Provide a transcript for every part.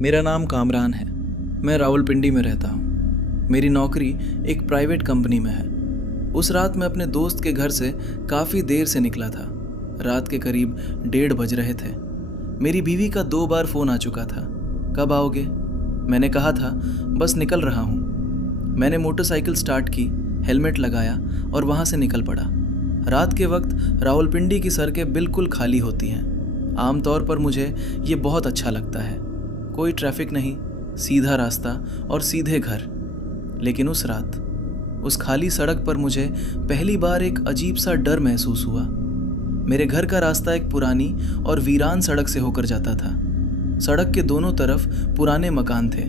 मेरा नाम कामरान है। मैं रावलपिंडी में रहता हूँ। मेरी नौकरी एक प्राइवेट कंपनी में है। उस रात मैं अपने दोस्त के घर से काफ़ी देर से निकला था। रात के करीब 1:30 बज रहे थे। मेरी बीवी का 2 बार फ़ोन आ चुका था, कब आओगे? मैंने कहा था बस निकल रहा हूँ। मैंने मोटरसाइकिल स्टार्ट की, हेलमेट लगाया और वहाँ से निकल पड़ा। रात के वक्त रावलपिंडी की सड़कें बिल्कुल खाली होती हैं। आमतौर पर मुझे ये बहुत अच्छा लगता है। कोई ट्रैफिक नहीं, सीधा रास्ता और सीधे घर। लेकिन उस रात उस खाली सड़क पर मुझे पहली बार एक अजीब सा डर महसूस हुआ। मेरे घर का रास्ता एक पुरानी और वीरान सड़क से होकर जाता था। सड़क के दोनों तरफ पुराने मकान थे,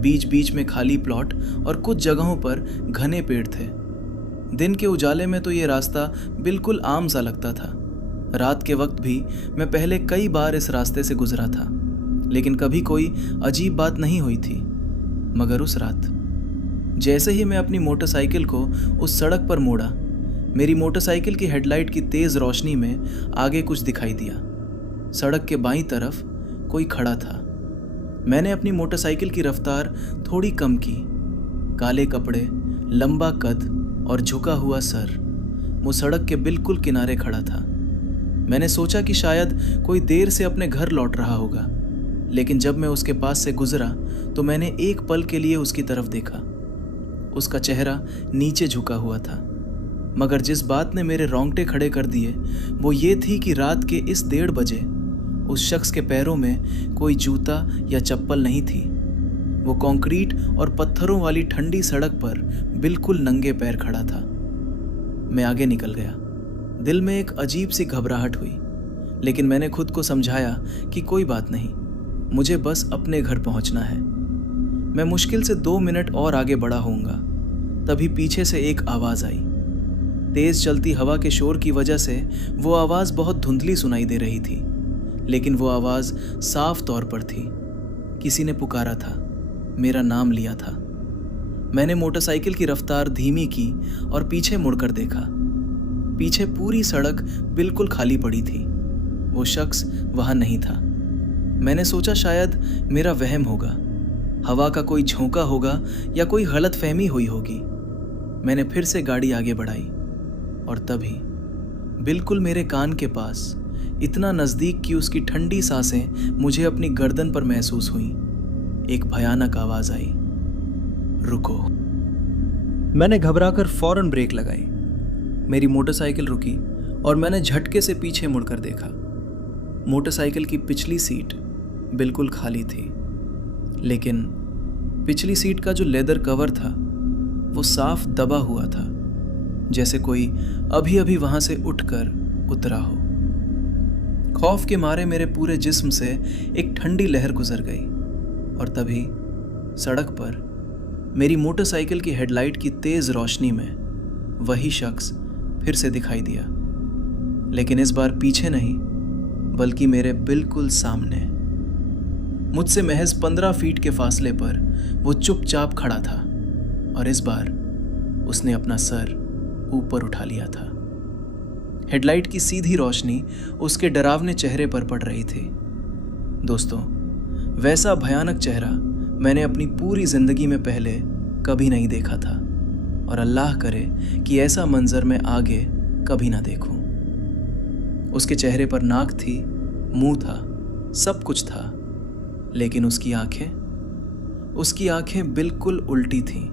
बीच बीच में खाली प्लॉट और कुछ जगहों पर घने पेड़ थे। दिन के उजाले में तो ये रास्ता बिल्कुल आम सा लगता था। रात के वक्त भी मैं पहले कई बार इस रास्ते से गुजरा था, लेकिन कभी कोई अजीब बात नहीं हुई थी। मगर उस रात जैसे ही मैं अपनी मोटरसाइकिल को उस सड़क पर मोड़ा, मेरी मोटरसाइकिल की हेडलाइट की तेज रोशनी में आगे कुछ दिखाई दिया। सड़क के बाईं तरफ कोई खड़ा था। मैंने अपनी मोटरसाइकिल की रफ्तार थोड़ी कम की। काले कपड़े, लंबा कद और झुका हुआ सर, वो सड़क के बिल्कुल किनारे खड़ा था। मैंने सोचा कि शायद कोई देर से अपने घर लौट रहा होगा, लेकिन जब मैं उसके पास से गुजरा तो मैंने एक पल के लिए उसकी तरफ देखा। उसका चेहरा नीचे झुका हुआ था, मगर जिस बात ने मेरे रोंगटे खड़े कर दिए वो ये थी कि रात के इस 1:30 बजे उस शख्स के पैरों में कोई जूता या चप्पल नहीं थी। वो कंक्रीट और पत्थरों वाली ठंडी सड़क पर बिल्कुल नंगे पैर खड़ा था। मैं आगे निकल गया। दिल में एक अजीब सी घबराहट हुई, लेकिन मैंने खुद को समझाया कि कोई बात नहीं, मुझे बस अपने घर पहुंचना है। मैं मुश्किल से 2 मिनट और आगे बढ़ा होऊंगा, तभी पीछे से एक आवाज़ आई। तेज़ चलती हवा के शोर की वजह से वो आवाज़ बहुत धुंधली सुनाई दे रही थी, लेकिन वो आवाज़ साफ तौर पर थी। किसी ने पुकारा था, मेरा नाम लिया था। मैंने मोटरसाइकिल की रफ्तार धीमी की और पीछे मुड़कर देखा। पीछे पूरी सड़क बिल्कुल खाली पड़ी थी। वो शख्स वहाँ नहीं था। मैंने सोचा शायद मेरा वहम होगा, हवा का कोई झोंका होगा या कोई गलतफहमी हुई होगी। मैंने फिर से गाड़ी आगे बढ़ाई और तभी बिल्कुल मेरे कान के पास, इतना नज़दीक कि उसकी ठंडी सांसें मुझे अपनी गर्दन पर महसूस हुई, एक भयानक आवाज़ आई, रुको। मैंने घबराकर फौरन ब्रेक लगाई। मेरी मोटरसाइकिल रुकी और मैंने झटके से पीछे मुड़कर देखा। मोटरसाइकिल की पिछली सीट बिल्कुल खाली थी, लेकिन पिछली सीट का जो लेदर कवर था वो साफ दबा हुआ था, जैसे कोई अभी अभी वहां से उठकर उतरा हो। खौफ के मारे मेरे पूरे जिस्म से एक ठंडी लहर गुजर गई और तभी सड़क पर मेरी मोटरसाइकिल की हेडलाइट की तेज रोशनी में वही शख्स फिर से दिखाई दिया, लेकिन इस बार पीछे नहीं बल्कि मेरे बिल्कुल सामने। मुझसे महज 15 फीट के फासले पर वो चुपचाप खड़ा था और इस बार उसने अपना सर ऊपर उठा लिया था। हेडलाइट की सीधी रोशनी उसके डरावने चेहरे पर पड़ रही थी। दोस्तों, वैसा भयानक चेहरा मैंने अपनी पूरी जिंदगी में पहले कभी नहीं देखा था और अल्लाह करे कि ऐसा मंजर मैं आगे कभी ना देखूं। उसके चेहरे पर नाक थी, मुंह था, सब कुछ था, लेकिन उसकी आंखें बिल्कुल उल्टी थीं।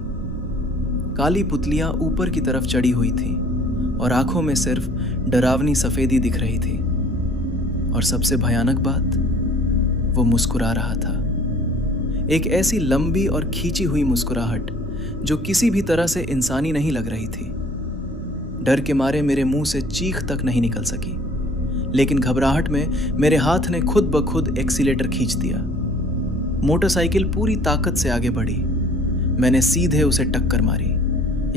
काली पुतलियां ऊपर की तरफ चढ़ी हुई थीं और आंखों में सिर्फ डरावनी सफेदी दिख रही थी। और सबसे भयानक बात, वो मुस्कुरा रहा था, एक ऐसी लंबी और खींची हुई मुस्कुराहट जो किसी भी तरह से इंसानी नहीं लग रही थी। डर के मारे मेरे मुंह से चीख तक नहीं निकल सकी, लेकिन घबराहट में मेरे हाथ ने खुद ब खुद एक्सीलेटर खींच दिया। मोटरसाइकिल पूरी ताकत से आगे बढ़ी। मैंने सीधे उसे टक्कर मारी,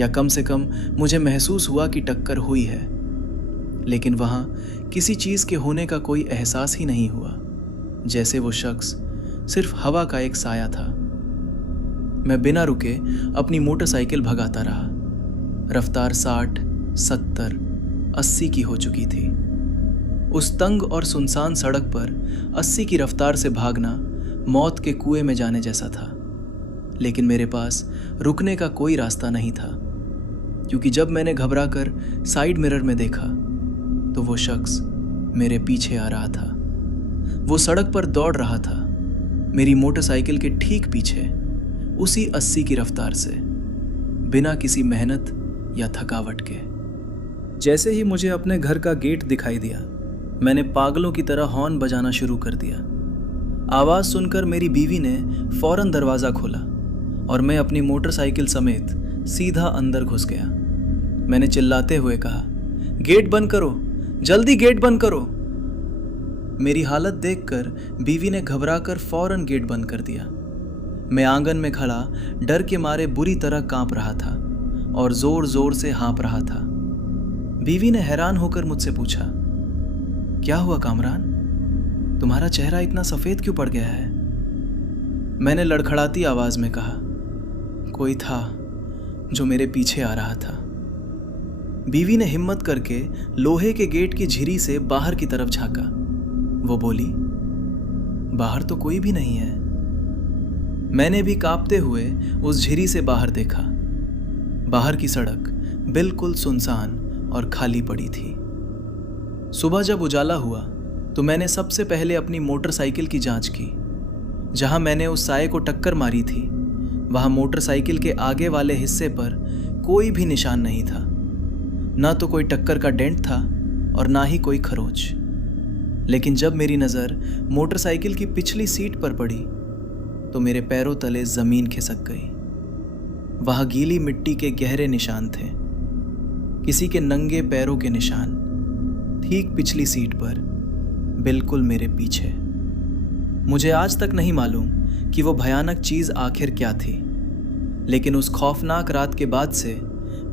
या कम से कम मुझे महसूस हुआ कि टक्कर हुई है, लेकिन वहां किसी चीज के होने का कोई एहसास ही नहीं हुआ, जैसे वो शख्स सिर्फ हवा का एक साया था। मैं बिना रुके अपनी मोटरसाइकिल भगाता रहा। रफ्तार 60, 70, 80 की हो चुकी थी। उस तंग और सुनसान सड़क पर 80 की रफ्तार से भागना मौत के कुएं में जाने जैसा था। लेकिन मेरे पास रुकने का कोई रास्ता नहीं था, क्योंकि जब मैंने घबराकर साइड मिरर में देखा तो वो शख्स मेरे पीछे आ रहा था। वो सड़क पर दौड़ रहा था, मेरी मोटरसाइकिल के ठीक पीछे, उसी 80 की रफ्तार से, बिना किसी मेहनत या थकावट के। जैसे ही मुझे अपने घर का गेट दिखाई दिया, मैंने पागलों की तरह हॉर्न बजाना शुरू कर दिया। आवाज़ सुनकर मेरी बीवी ने फौरन दरवाज़ा खोला और मैं अपनी मोटरसाइकिल समेत सीधा अंदर घुस गया। मैंने चिल्लाते हुए कहा, गेट बंद करो, जल्दी गेट बंद करो। मेरी हालत देखकर बीवी ने घबराकर फौरन गेट बंद कर दिया। मैं आंगन में खड़ा डर के मारे बुरी तरह कांप रहा था और जोर जोर से हाँफ रहा था। बीवी ने हैरान होकर मुझसे पूछा, क्या हुआ कामरान, तुम्हारा चेहरा इतना सफेद क्यों पड़ गया है? मैंने लड़खड़ाती आवाज में कहा, कोई था जो मेरे पीछे आ रहा था। बीवी ने हिम्मत करके लोहे के गेट की झिरी से बाहर की तरफ झांका। वो बोली, बाहर तो कोई भी नहीं है। मैंने भी कांपते हुए उस झिरी से बाहर देखा। बाहर की सड़क बिल्कुल सुनसान और खाली पड़ी थी। सुबह जब उजाला हुआ तो मैंने सबसे पहले अपनी मोटरसाइकिल की जांच की। जहां मैंने उस साये को टक्कर मारी थी, वहां मोटरसाइकिल के आगे वाले हिस्से पर कोई भी निशान नहीं था। ना तो कोई टक्कर का डेंट था और ना ही कोई खरोंच। लेकिन जब मेरी नज़र मोटरसाइकिल की पिछली सीट पर पड़ी तो मेरे पैरों तले ज़मीन खिसक गई। वहाँ गीली मिट्टी के गहरे निशान थे, किसी के नंगे पैरों के निशान, ठीक पिछली सीट पर, बिल्कुल मेरे पीछे। मुझे आज तक नहीं मालूम कि वो भयानक चीज़ आखिर क्या थी, लेकिन उस खौफनाक रात के बाद से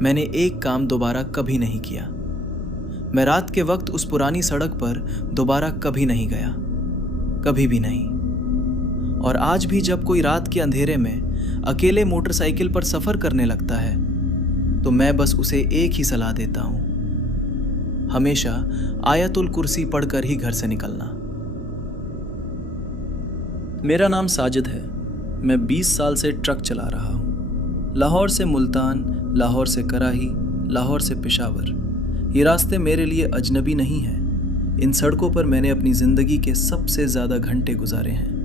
मैंने एक काम दोबारा कभी नहीं किया। मैं रात के वक्त उस पुरानी सड़क पर दोबारा कभी नहीं गया, कभी भी नहीं। और आज भी जब कोई रात के अंधेरे में अकेले मोटरसाइकिल पर सफ़र करने लगता है तो मैं बस उसे एक ही सलाह देता हूँ, हमेशा आयतुल कुर्सी पढ़कर ही घर से निकलना। मेरा नाम साजिद है। मैं 20 साल से ट्रक चला रहा हूँ। लाहौर से मुल्तान, लाहौर से कराही, लाहौर से पेशावर। ये रास्ते मेरे लिए अजनबी नहीं हैं। इन सड़कों पर मैंने अपनी ज़िंदगी के सबसे ज़्यादा घंटे गुजारे हैं।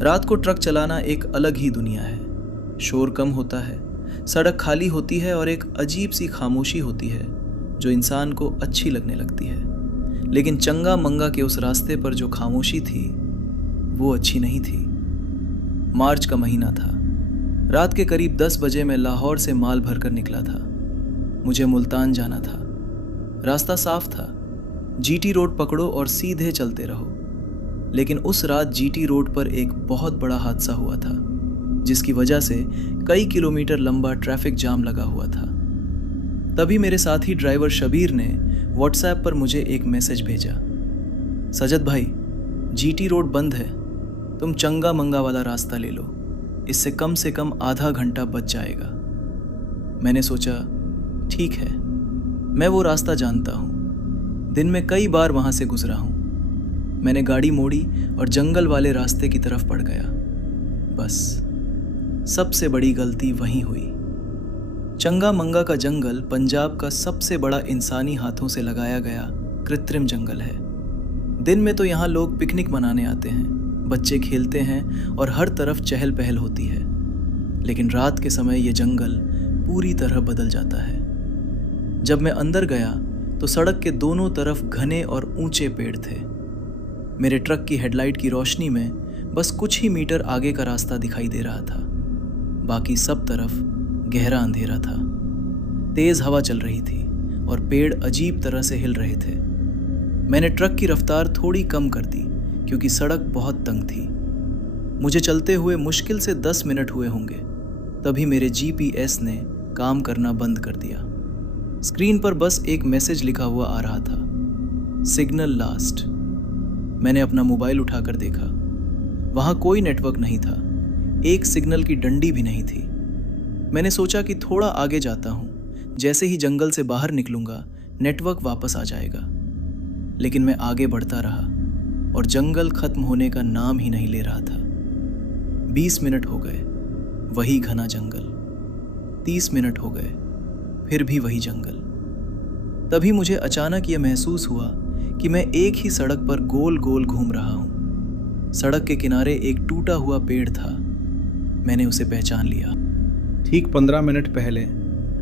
रात को ट्रक चलाना एक अलग ही दुनिया है। शोर कम होता है, सड़क खाली होती है और एक अजीब सी खामोशी होती है जो इंसान को अच्छी लगने लगती है। लेकिन चंगा मंगा के उस रास्ते पर जो खामोशी थी वो अच्छी नहीं थी। मार्च का महीना था। रात के करीब 10 बजे मैं लाहौर से माल भरकर निकला था। मुझे मुल्तान जाना था। रास्ता साफ था। जीटी रोड पकड़ो और सीधे चलते रहो। लेकिन उस रात जीटी रोड पर एक बहुत बड़ा हादसा हुआ था, जिसकी वजह से कई किलोमीटर लंबा ट्रैफिक जाम लगा हुआ था। तभी मेरे साथी ड्राइवर शबीर ने व्हाट्सएप पर मुझे एक मैसेज भेजा, सजद भाई, जीटी रोड बंद है, तुम चंगा मंगा वाला रास्ता ले लो, इससे कम से कम आधा घंटा बच जाएगा। मैंने सोचा ठीक है, मैं वो रास्ता जानता हूँ, दिन में कई बार वहाँ से गुजरा हूँ। मैंने गाड़ी मोड़ी और जंगल वाले रास्ते की तरफ पड़ गया। बस सबसे बड़ी गलती वहीं हुई। चंगा मंगा का जंगल पंजाब का सबसे बड़ा इंसानी हाथों से लगाया गया कृत्रिम जंगल है। दिन में तो यहाँ लोग पिकनिक मनाने आते हैं, बच्चे खेलते हैं और हर तरफ चहल पहल होती है। लेकिन रात के समय ये जंगल पूरी तरह बदल जाता है। जब मैं अंदर गया तो सड़क के दोनों तरफ घने और ऊंचे पेड़ थे। मेरे ट्रक की हेडलाइट की रोशनी में बस कुछ ही मीटर आगे का रास्ता दिखाई दे रहा था। बाकी सब तरफ गहरा अंधेरा था। तेज हवा चल रही थी और पेड़ अजीब तरह से हिल रहे थे। मैंने ट्रक की रफ्तार थोड़ी कम कर दी क्योंकि सड़क बहुत तंग थी। मुझे चलते हुए मुश्किल से 10 मिनट हुए होंगे। तभी मेरे जीपीएस ने काम करना बंद कर दिया। स्क्रीन पर बस एक मैसेज लिखा हुआ आ रहा था, सिग्नल लास्ट। मैंने अपना मोबाइल उठाकर देखा, वहाँ कोई नेटवर्क नहीं था, एक सिग्नल की डंडी भी नहीं थी। मैंने सोचा कि थोड़ा आगे जाता हूँ, जैसे ही जंगल से बाहर निकलूंगा नेटवर्क वापस आ जाएगा। लेकिन मैं आगे बढ़ता रहा और जंगल खत्म होने का नाम ही नहीं ले रहा था। 20 मिनट हो गए, वही घना जंगल। 30 मिनट हो गए, फिर भी वही जंगल। तभी मुझे अचानक यह महसूस हुआ कि मैं एक ही सड़क पर गोल गोल घूम रहा हूँ। सड़क के किनारे एक टूटा हुआ पेड़ था। मैंने उसे पहचान लिया। ठीक 15 मिनट पहले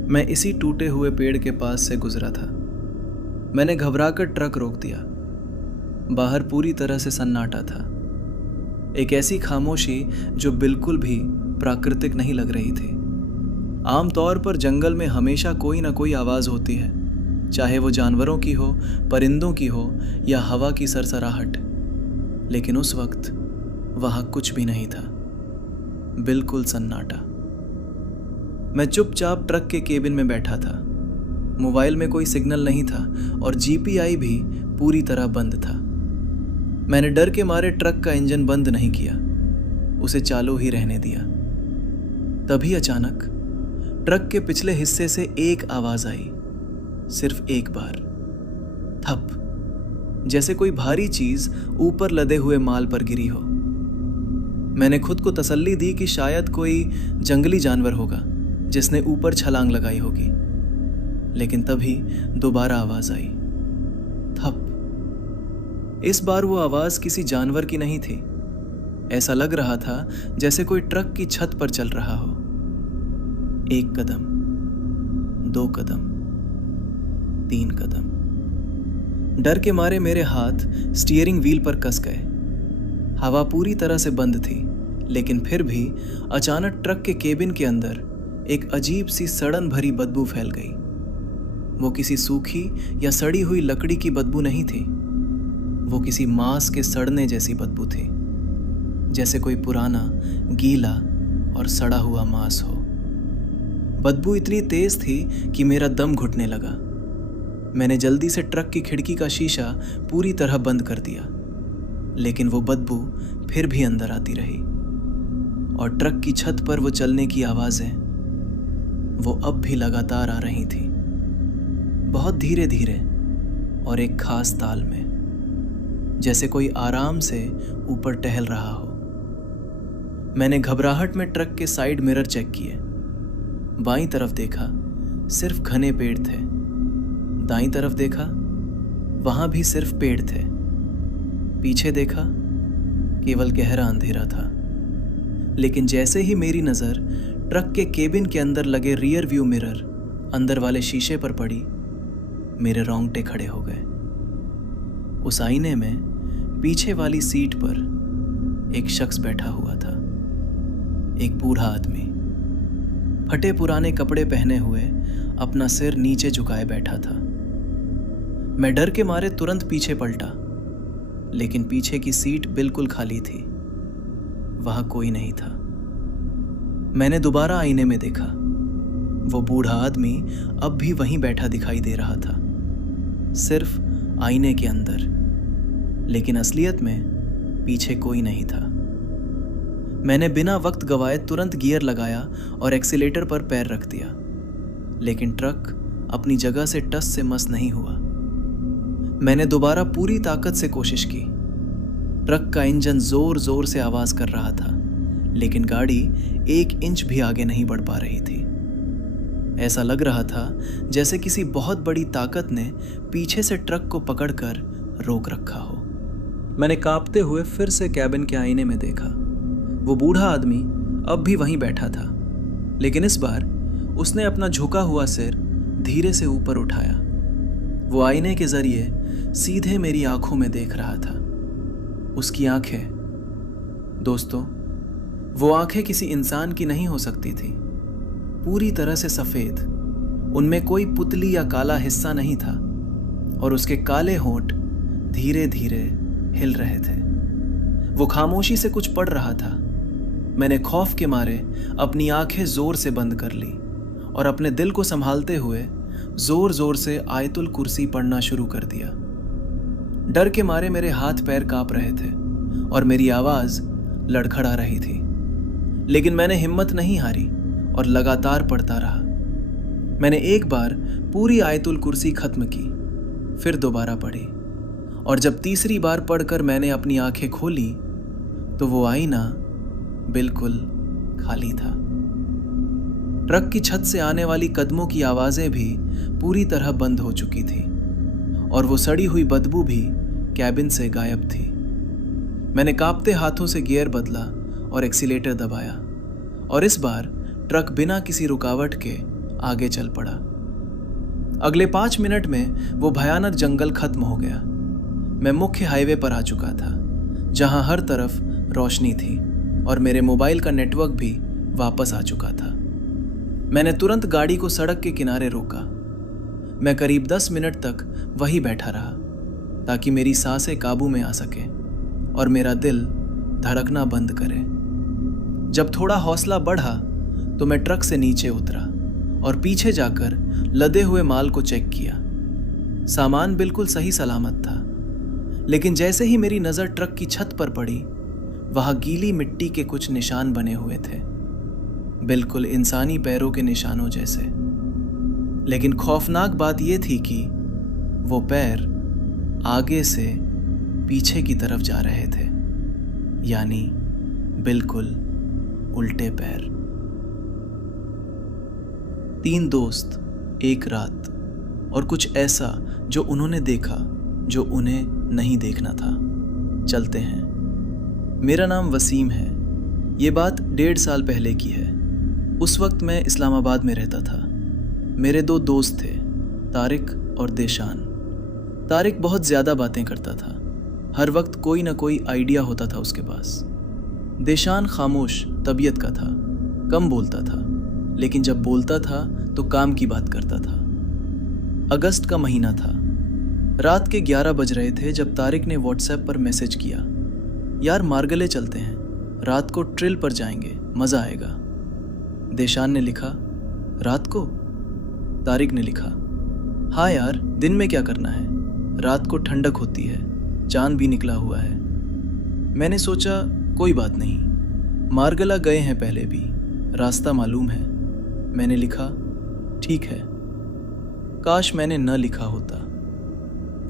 मैं इसी टूटे हुए पेड़ के पास से गुजरा था। मैंने घबराकर ट्रक रोक दिया। बाहर पूरी तरह से सन्नाटा था। एक ऐसी खामोशी जो बिल्कुल भी प्राकृतिक नहीं लग रही थी। आमतौर पर जंगल में हमेशा कोई ना कोई आवाज़ होती है, चाहे वो जानवरों की हो, परिंदों की हो या हवा की सरसराहट। लेकिन उस वक्त वहाँ कुछ भी नहीं था, बिल्कुल सन्नाटा। मैं चुपचाप ट्रक के केबिन में बैठा था। मोबाइल में कोई सिग्नल नहीं था और जीपीआई भी पूरी तरह बंद था। मैंने डर के मारे ट्रक का इंजन बंद नहीं किया, उसे चालू ही रहने दिया। तभी अचानक ट्रक के पिछले हिस्से से एक आवाज आई, सिर्फ एक बार, थप, जैसे कोई भारी चीज ऊपर लदे हुए माल पर गिरी हो। मैंने खुद को तसल्ली दी कि शायद कोई जंगली जानवर होगा जिसने ऊपर छलांग लगाई होगी। लेकिन तभी दोबारा आवाज आई, थप। इस बार वो आवाज किसी जानवर की नहीं थी। ऐसा लग रहा था जैसे कोई ट्रक की छत पर चल रहा हो। 1 कदम, 2 कदम, 3 कदम। डर के मारे मेरे हाथ स्टीयरिंग व्हील पर कस गए। हवा पूरी तरह से बंद थी, लेकिन फिर भी अचानक ट्रक के केबिन के अंदर एक अजीब सी सड़न भरी बदबू फैल गई। वो किसी सूखी या सड़ी हुई लकड़ी की बदबू नहीं थी, वो किसी मांस के सड़ने जैसी बदबू थी, जैसे कोई पुराना, गीला और सड़ा हुआ मांस हो। बदबू इतनी तेज थी कि मेरा दम घुटने लगा। मैंने जल्दी से ट्रक की खिड़की का शीशा पूरी तरह बंद कर दिया, लेकिन वो बदबू फिर भी अंदर आती रही। और ट्रक की छत पर वो चलने की आवाजें, वो अब भी लगातार आ रही थी, बहुत धीरे धीरे और एक खास ताल में, जैसे कोई आराम से ऊपर टहल रहा हो। मैंने घबराहट में ट्रक के साइड मिरर चेक किए। बाईं तरफ देखा, सिर्फ घने पेड़ थे। दाईं तरफ देखा, वहां भी सिर्फ पेड़ थे। पीछे देखा, केवल गहरा अंधेरा था। लेकिन जैसे ही मेरी नज़र ट्रक के केबिन के अंदर लगे रियर व्यू मिरर, अंदर वाले शीशे पर पड़ी, मेरे रोंगटे खड़े हो गए। उस आईने में पीछे वाली सीट पर एक शख्स बैठा हुआ था। एक बूढ़ा आदमी, फटे पुराने कपड़े पहने हुए, अपना सिर नीचे झुकाए बैठा था। मैं डर के मारे तुरंत पीछे पलटा, लेकिन पीछे की सीट बिल्कुल खाली थी, वहां कोई नहीं था। मैंने दोबारा आईने में देखा। वो बूढ़ा आदमी अब भी वहीं बैठा दिखाई दे रहा था, सिर्फ आईने के अंदर, लेकिन असलियत में पीछे कोई नहीं था। मैंने बिना वक्त गवाए तुरंत गियर लगाया और एक्सीलेटर पर पैर रख दिया, लेकिन ट्रक अपनी जगह से टस से मस नहीं हुआ। मैंने दोबारा पूरी ताकत से कोशिश की। ट्रक का इंजन जोर जोर से आवाज कर रहा था, लेकिन गाड़ी 1 इंच भी आगे नहीं बढ़ पा रही थी। ऐसा लग रहा था जैसे किसी बहुत बड़ी ताकत ने पीछे से ट्रक को पकड़कर रोक रखा हो। मैंने कांपते हुए फिर से कैबिन के आईने में देखा। वो बूढ़ा आदमी अब भी वहीं बैठा था, लेकिन इस बार उसने अपना झुका हुआ सिर धीरे से ऊपर उठाया। वो आईने के जरिए सीधे मेरी आंखों में देख रहा था। उसकी आंखें, दोस्तों, वो आंखें किसी इंसान की नहीं हो सकती थी। पूरी तरह से सफेद, उनमें कोई पुतली या काला हिस्सा नहीं था, और उसके काले होंठ धीरे धीरे हिल रहे थे। वो खामोशी से कुछ पढ़ रहा था। मैंने खौफ के मारे अपनी आंखें जोर से बंद कर ली और अपने दिल को संभालते हुए जोर जोर से आयतुल कुर्सी पढ़ना शुरू कर दिया। डर के मारे मेरे हाथ पैर कांप रहे थे और मेरी आवाज लड़खड़ा रही थी, लेकिन मैंने हिम्मत नहीं हारी और लगातार पढ़ता रहा। मैंने एक बार पूरी आयतुल कुर्सी खत्म की, फिर दोबारा पढ़ी, और जब तीसरी बार पढ़कर मैंने अपनी आंखें खोली तो वो आईना बिल्कुल खाली था। ट्रक की छत से आने वाली कदमों की आवाजें भी पूरी तरह बंद हो चुकी थी और वो सड़ी हुई बदबू भी कैबिन से गायब थी। मैंने कांपते हाथों से गियर बदला और एक्सीलेटर दबाया और इस बार ट्रक बिना किसी रुकावट के आगे चल पड़ा। अगले 5 मिनट में वो भयानक जंगल खत्म हो गया। मैं मुख्य हाईवे पर आ चुका था, जहां हर तरफ रोशनी थी और मेरे मोबाइल का नेटवर्क भी वापस आ चुका था। मैंने तुरंत गाड़ी को सड़क के किनारे रोका। मैं करीब 10 मिनट तक वहीं बैठा रहा ताकि मेरी सांसें काबू में आ सके और मेरा दिल धड़कना बंद करे। जब थोड़ा हौसला बढ़ा तो मैं ट्रक से नीचे उतरा और पीछे जाकर लदे हुए माल को चेक किया। सामान बिल्कुल सही सलामत था, लेकिन जैसे ही मेरी नज़र ट्रक की छत पर पड़ी, वहां गीली मिट्टी के कुछ निशान बने हुए थे, बिल्कुल इंसानी पैरों के निशानों जैसे। लेकिन खौफनाक बात यह थी कि वो पैर आगे से पीछे की तरफ जा रहे थे, यानी बिल्कुल उल्टे पैर। 3 दोस्त, एक रात और कुछ ऐसा जो उन्होंने देखा जो उन्हें नहीं देखना था। चलते हैं। मेरा नाम वसीम है। ये बात 1.5 साल पहले की है। उस वक्त मैं इस्लामाबाद में रहता था। मेरे 2 दोस्त थे, तारिक और देशान। तारिक बहुत ज़्यादा बातें करता था, हर वक्त कोई ना कोई आइडिया होता था उसके पास। देशान खामोश तबीयत का था, कम बोलता था, लेकिन जब बोलता था तो काम की बात करता था। अगस्त का महीना था। रात के 11 बज रहे थे जब तारिक ने व्हाट्सएप पर मैसेज किया, यार मार्गले चलते हैं, रात को ट्रिल पर जाएंगे, मज़ा आएगा। देशान ने लिखा, रात को? तारिक ने लिखा, हाँ यार, दिन में क्या करना है, रात को ठंडक होती है, चांद भी निकला हुआ है। मैंने सोचा कोई बात नहीं, मार्गला गए हैं पहले भी, रास्ता मालूम है। मैंने लिखा, ठीक है। काश मैंने न लिखा होता।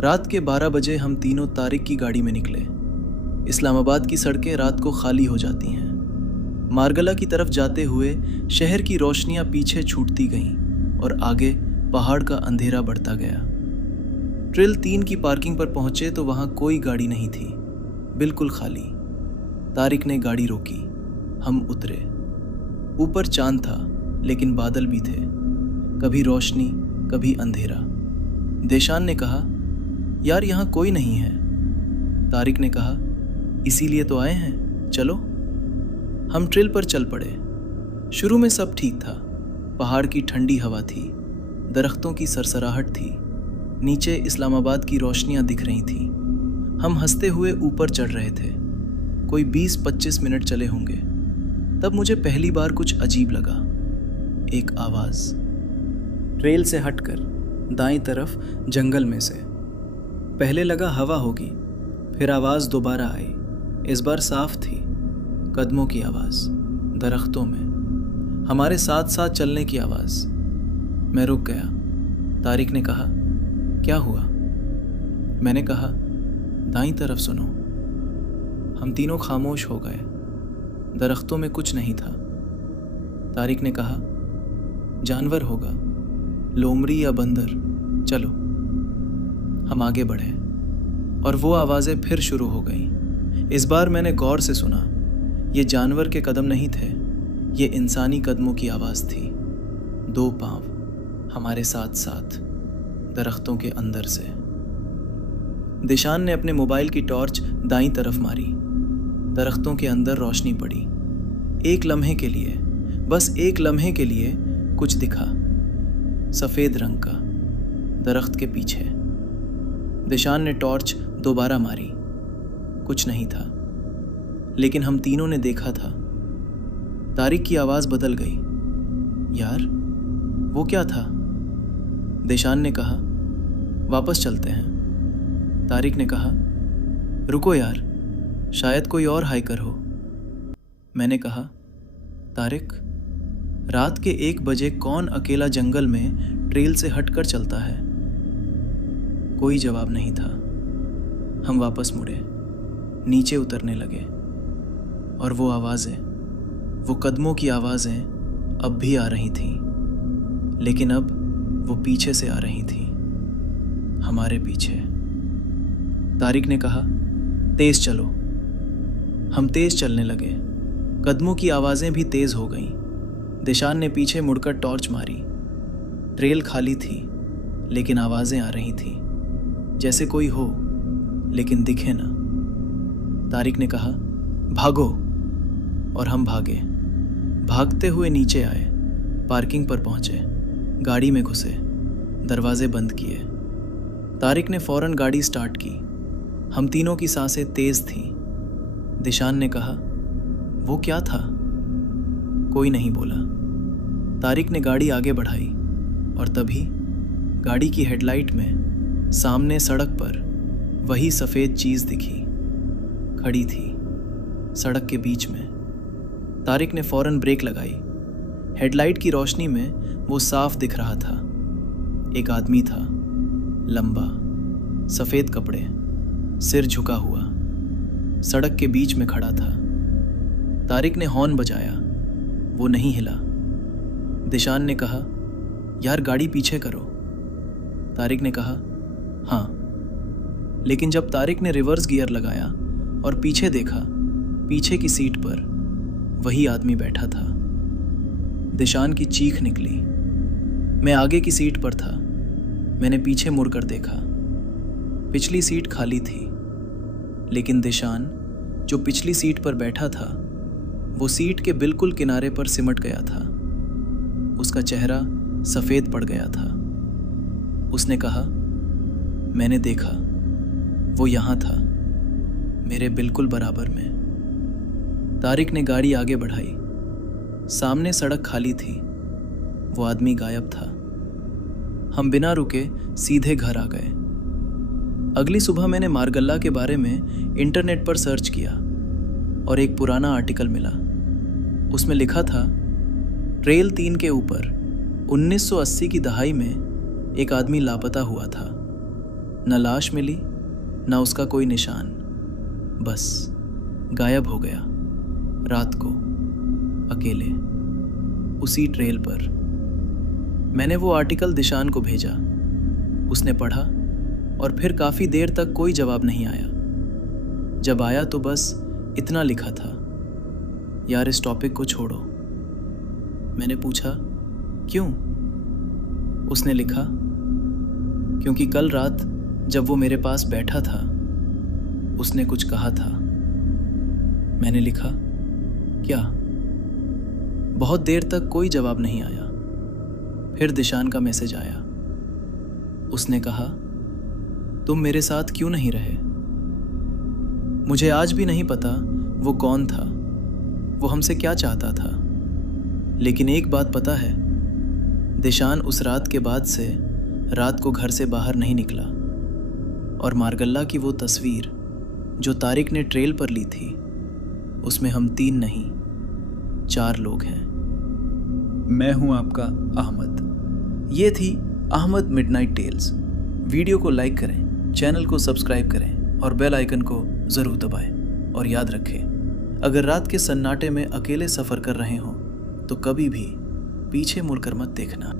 रात के 12 बजे हम तीनों तारिक की गाड़ी में निकले। इस्लामाबाद की सड़कें रात को खाली हो जाती हैं। मार्गला की तरफ जाते हुए शहर की रोशनियां पीछे छूटती गईं और आगे पहाड़ का अंधेरा बढ़ता गया। ट्रिल 3 की पार्किंग पर पहुंचे तो वहां कोई गाड़ी नहीं थी, बिल्कुल खाली। तारिक ने गाड़ी रोकी, हम उतरे। ऊपर चांद था, लेकिन बादल भी थे, कभी रोशनी कभी अंधेरा। देशान ने कहा, यार यहाँ कोई नहीं है। तारिक ने कहा, इसीलिए तो आए हैं, चलो। हम ट्रिल पर चल पड़े। शुरू में सब ठीक था। पहाड़ की ठंडी हवा थी, दरख्तों की सरसराहट थी, नीचे इस्लामाबाद की रोशनियां दिख रही थीं। हम हंसते हुए ऊपर चढ़ रहे थे। कोई 20-25 मिनट चले होंगे, तब मुझे पहली बार कुछ अजीब लगा। एक आवाज़, ट्रेल से हटकर दाईं तरफ जंगल में से। पहले लगा हवा होगी, फिर आवाज़ दोबारा आई। इस बार साफ थी, कदमों की आवाज़, दरख्तों में, हमारे साथ साथ चलने की आवाज़। मैं रुक गया। तारिक ने कहा, क्या हुआ? मैंने कहा, दाईं तरफ सुनो। हम तीनों खामोश हो गए। दरख्तों में कुछ नहीं था। तारिक ने कहा, जानवर होगा, लोमड़ी या बंदर, चलो। हम आगे बढ़े और वो आवाज़ें फिर शुरू हो गईं। इस बार मैंने गौर से सुना। ये जानवर के कदम नहीं थे, ये इंसानी कदमों की आवाज़ थी। 2 पाँव हमारे साथ साथ दरख्तों के अंदर से। दिशान ने अपने मोबाइल की टॉर्च दाईं तरफ मारी। दरख्तों के अंदर रोशनी पड़ी। एक लम्हे के लिए, बस एक लम्हे के लिए कुछ दिखा, सफ़ेद रंग का, दरख्त के पीछे। दिशान ने टॉर्च दोबारा मारी। कुछ नहीं था, लेकिन हम तीनों ने देखा था। तारिक की आवाज़ बदल गई, यार वो क्या था? दिशान ने कहा, वापस चलते हैं। तारिक ने कहा, रुको यार, शायद कोई और हाइकर हो। मैंने कहा, तारिक, रात के 1 बजे कौन अकेला जंगल में ट्रेल से हटकर चलता है? कोई जवाब नहीं था। हम वापस मुड़े, नीचे उतरने लगे और वो आवाज़ें वो कदमों की आवाज़ें अब भी आ रही थीं, लेकिन अब वो पीछे से आ रही थीं, हमारे पीछे। तारिक ने कहा, तेज़ चलो। हम तेज़ चलने लगे। कदमों की आवाज़ें भी तेज़ हो गईं। दिशान ने पीछे मुड़कर टॉर्च मारी। ट्रेल खाली थी, लेकिन आवाज़ें आ रही थीं, जैसे कोई हो लेकिन दिखे ना। तारिक ने कहा, भागो, और हम भागे। भागते हुए नीचे आए, पार्किंग पर पहुंचे, गाड़ी में घुसे, दरवाजे बंद किए। तारिक ने फौरन गाड़ी स्टार्ट की। हम तीनों की सांसें तेज थीं। दिशान ने कहा, वो क्या था? कोई नहीं बोला। तारिक ने गाड़ी आगे बढ़ाई और तभी गाड़ी की हेडलाइट में सामने सड़क पर वही सफ़ेद चीज़ दिखी, खड़ी थी सड़क के बीच में। तारिक ने फौरन ब्रेक लगाई। हेडलाइट की रोशनी में वो साफ दिख रहा था। एक आदमी था, लंबा, सफ़ेद कपड़े, सिर झुका हुआ, सड़क के बीच में खड़ा था। तारिक ने हॉर्न बजाया, वो नहीं हिला। दिशान ने कहा, यार गाड़ी पीछे करो। तारिक ने कहा, हाँ। लेकिन जब तारिक ने रिवर्स गियर लगाया और पीछे देखा, पीछे की सीट पर वही आदमी बैठा था। दिशान की चीख निकली। मैं आगे की सीट पर था। मैंने पीछे मुड़कर देखा। पिछली सीट खाली थी, लेकिन दिशान जो पिछली सीट पर बैठा था, वो सीट के बिल्कुल किनारे पर सिमट गया था। उसका चेहरा सफ़ेद पड़ गया था। उसने कहा, मैंने देखा, वो यहाँ था, मेरे बिल्कुल बराबर में। तारिक ने गाड़ी आगे बढ़ाई। सामने सड़क खाली थी। वो आदमी गायब था। हम बिना रुके सीधे घर आ गए। अगली सुबह मैंने मारगल्ला के बारे में इंटरनेट पर सर्च किया और एक पुराना आर्टिकल मिला। उसमें लिखा था, ट्रेल 3 के ऊपर 1980 की दहाई में एक आदमी लापता हुआ था। न लाश मिली, न उसका कोई निशान, बस गायब हो गया, रात को, अकेले, उसी ट्रेल पर। मैंने वो आर्टिकल दिशान को भेजा। उसने पढ़ा और फिर काफ़ी देर तक कोई जवाब नहीं आया। जब आया तो बस इतना लिखा था, यार इस टॉपिक को छोड़ो। मैंने पूछा, क्यों? उसने लिखा, क्योंकि कल रात जब वो मेरे पास बैठा था, उसने कुछ कहा था। मैंने लिखा, क्या? बहुत देर तक कोई जवाब नहीं आया। फिर दिशान का मैसेज आया। उसने कहा, तुम मेरे साथ क्यों नहीं रहे? मुझे आज भी नहीं पता वो कौन था, वो हमसे क्या चाहता था। लेकिन एक बात पता है, दिशान उस रात के बाद से रात को घर से बाहर नहीं निकला। और मारगल्ला की वो तस्वीर जो तारिक ने ट्रेल पर ली थी, उसमें हम 3 नहीं 4 लोग हैं। मैं हूं आपका अहमद। ये थी अहमद मिडनाइट टेल्स। वीडियो को लाइक करें, चैनल को सब्सक्राइब करें और बेल आइकन को ज़रूर दबाएं। और याद रखें, अगर रात के सन्नाटे में अकेले सफ़र कर रहे हों तो कभी भी पीछे मुड़कर मत देखना।